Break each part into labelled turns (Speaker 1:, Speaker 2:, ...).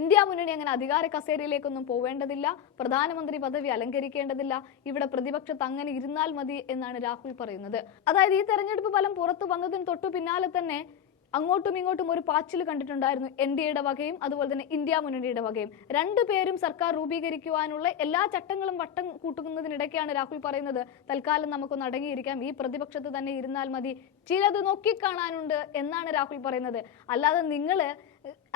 Speaker 1: India മുന്നണി അങ്ങനെ അധികാര കസേരയിലേക്കൊന്നും പോവേണ്ടതില്ല പ്രധാനമന്ത്രി പദവി അലങ്കരിക്കേണ്ടതില്ല ഇവിടെ പ്രതിപക്ഷത്ത് അങ്ങനെ ഇരുന്നാൽ മതി എന്നാണ് രാഹുൽ പറയുന്നത്. അതായത് ഈ തെരഞ്ഞെടുപ്പ് ഫലം പുറത്തു വന്നതിന് തൊട്ടു പിന്നാലെ തന്നെ അങ്ങോട്ടും ഇങ്ങോട്ടും ഒരു പാച്ചിൽ കണ്ടിട്ടുണ്ടായിരുന്നു എൻ ഡി എയുടെ വകയും അതുപോലെ തന്നെ ഇന്ത്യ മുന്നണിയുടെ വകയും. രണ്ടു പേരും സർക്കാർ രൂപീകരിക്കുവാനുള്ള എല്ലാ ചട്ടങ്ങളും വട്ടം കൂട്ടുന്നതിനിടയ്ക്കാണ് രാഹുൽ പറയുന്നത് തൽക്കാലം നമുക്കൊന്ന് അടങ്ങിയിരിക്കാം ഈ പ്രതിപക്ഷത്ത് തന്നെ ഇരുന്നാൽ മതി ചിലത് നോക്കിക്കാണാനുണ്ട് എന്നാണ് രാഹുൽ പറയുന്നത്. അല്ലാതെ നിങ്ങൾ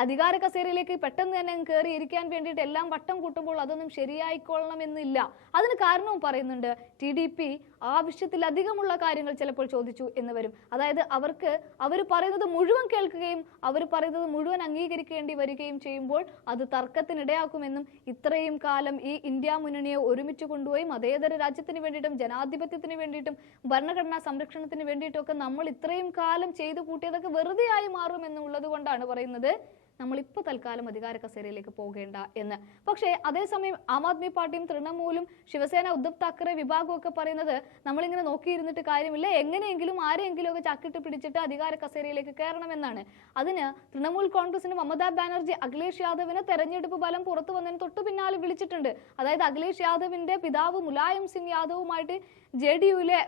Speaker 1: അധികാര കസേരയിലേക്ക് പെട്ടെന്ന് തന്നെ കയറി ഇരിക്കാൻ വേണ്ടിയിട്ട് എല്ലാം വട്ടം കൂട്ടുമ്പോൾ അതൊന്നും ശരിയായിക്കൊള്ളണമെന്നില്ല. അതിന് കാരണവും പറയുന്നുണ്ട് ടി ഡി പി ആവശ്യത്തിലധികമുള്ള കാര്യങ്ങൾ ചിലപ്പോൾ ചോദിച്ചു എന്ന് വരും. അതായത് അവർക്ക് അവർ പറയുന്നത് മുഴുവൻ കേൾക്കുകയും അവർ പറയുന്നത് മുഴുവൻ അംഗീകരിക്കേണ്ടി വരികയും ചെയ്യുമ്പോൾ അത് തർക്കത്തിനിടയാക്കുമെന്നും ഇത്രയും കാലം ഈ ഇന്ത്യ മുന്നണിയെ ഒരുമിച്ച് കൊണ്ടുപോയി മതേതര രാജ്യത്തിന് വേണ്ടിയിട്ടും ജനാധിപത്യത്തിന് വേണ്ടിയിട്ടും ഭരണഘടനാ സംരക്ഷണത്തിന് വേണ്ടിയിട്ടും ഒക്കെ നമ്മൾ ഇത്രയും കാലം ചെയ്തു കൂട്ടിയതൊക്കെ വെറുതെയായി മാറും എന്നുള്ളത് കൊണ്ടാണ് പറയുന്നത് നമ്മൾ ഇപ്പൊ തൽക്കാലം അധികാര കസേരയിലേക്ക് പോകേണ്ട എന്ന്. പക്ഷേ അതേസമയം ആം ആദ്മി പാർട്ടിയും തൃണമൂലും ശിവസേന ഉദ്ധവ് താക്കറെ വിഭാഗവും ഒക്കെ പറയുന്നത് നമ്മളിങ്ങനെ നോക്കിയിരുന്നിട്ട് കാര്യമില്ല. എങ്ങനെയെങ്കിലും ആരെയെങ്കിലും ഒക്കെ ചക്കിട്ട് പിടിച്ചിട്ട് അധികാര കസേരയിലേക്ക് കയറണമെന്നാണ്. അതിന് തൃണമൂൽ കോൺഗ്രസിന് മമതാ ബാനർജി അഖിലേഷ് യാദവിനെ തെരഞ്ഞെടുപ്പ് ഫലം പുറത്തു വന്നതിന് തൊട്ടു പിന്നാലെ വിളിച്ചിട്ടുണ്ട്. അതായത് അഖിലേഷ് യാദവിന്റെ പിതാവ് മുലായം സിംഗ് യാദവുമായിട്ട് ജെ ഡി യുവിലെ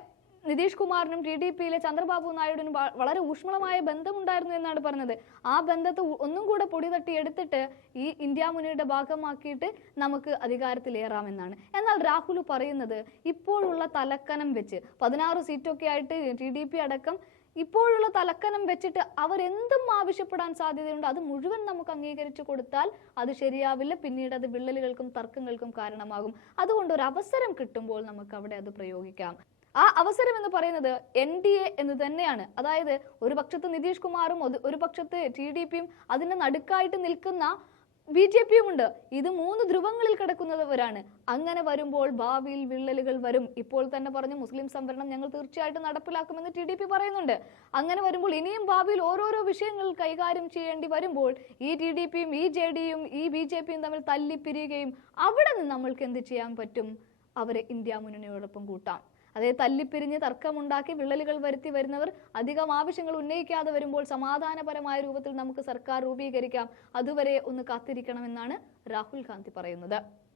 Speaker 1: നിതീഷ് കുമാറിനും ടി ഡി പിയിലെ ചന്ദ്രബാബു നായിഡുവിനും വളരെ ഊഷ്മളമായ ബന്ധമുണ്ടായിരുന്നു എന്നാണ് പറഞ്ഞത്. ആ ബന്ധത്തെ ഒന്നും കൂടെ പൊടി തട്ടി എടുത്തിട്ട് ഈ ഇന്ത്യ മുന്നണിയുടെ ഭാഗമാക്കിയിട്ട് നമുക്ക് അധികാരത്തിലേറാമെന്നാണ്. എന്നാൽ രാഹുൽ പറയുന്നത് ഇപ്പോഴുള്ള തലക്കനം വെച്ച് പതിനാറ് സീറ്റൊക്കെ ആയിട്ട് ടി ഡി പി അടക്കം ഇപ്പോഴുള്ള തലക്കനം വെച്ചിട്ട് അവരെന്തും ആവശ്യപ്പെടാൻ സാധ്യതയുണ്ട്. അത് മുഴുവൻ നമുക്ക് അംഗീകരിച്ചു കൊടുത്താൽ അത് ശരിയാവില്ല. പിന്നീട് അത് വിള്ളലുകൾക്കും തർക്കങ്ങൾക്കും കാരണമാകും. അതുകൊണ്ട് ഒരു അവസരം കിട്ടുമ്പോൾ നമുക്ക് അവിടെ അത് പ്രയോഗിക്കാം. ആ അവസരം എന്ന് പറയുന്നത് എൻ ഡി എ എന്ന് തന്നെയാണ്. അതായത് ഒരു പക്ഷത്ത് നിതീഷ് കുമാറും ഒരു- പക്ഷത്ത് ടി ഡി പിയും അതിന്റെ നടുക്കായിട്ട് നിൽക്കുന്ന ബി ജെ പിയും ഉണ്ട് ഇത് മൂന്ന് ധ്രുവങ്ങളിൽ കിടക്കുന്നവരാണ്. അങ്ങനെ വരുമ്പോൾ ഭാവിയിൽ വിള്ളലുകൾ വരും. ഇപ്പോൾ തന്നെ പറഞ്ഞു മുസ്ലിം സംവരണം ഞങ്ങൾ തീർച്ചയായിട്ടും നടപ്പിലാക്കുമെന്ന് ടി ഡി പി പറയുന്നുണ്ട്. അങ്ങനെ വരുമ്പോൾ ഇനിയും ഭാവിയിൽ ഓരോരോ വിഷയങ്ങൾ കൈകാര്യം ചെയ്യേണ്ടി വരുമ്പോൾ ഈ ടി ഡി പിയും ഈ ജെ ഡിയും ഈ ബി ജെ പിയും തമ്മിൽ തല്ലിപ്പിരിയുകയും അവിടെ നിന്ന് നമ്മൾക്ക് എന്ത് ചെയ്യാൻ പറ്റും? അവരെ ഇന്ത്യ മുന്നണിയോടൊപ്പം കൂട്ടാം അതേ തല്ലിപ്പിരിഞ്ഞ് തർക്കമുണ്ടാക്കി വിള്ളലുകൾ വരുത്തി വരുന്നവർ അധികം ആവശ്യങ്ങൾ ഉന്നയിക്കാതെ വരുമ്പോൾ സമാധാനപരമായ രൂപത്തിൽ നമുക്ക് സർക്കാർ രൂപീകരിക്കാം. അതുവരെ ഒന്ന് കാത്തിരിക്കണമെന്നാണ് രാഹുൽ ഗാന്ധി പറയുന്നത്.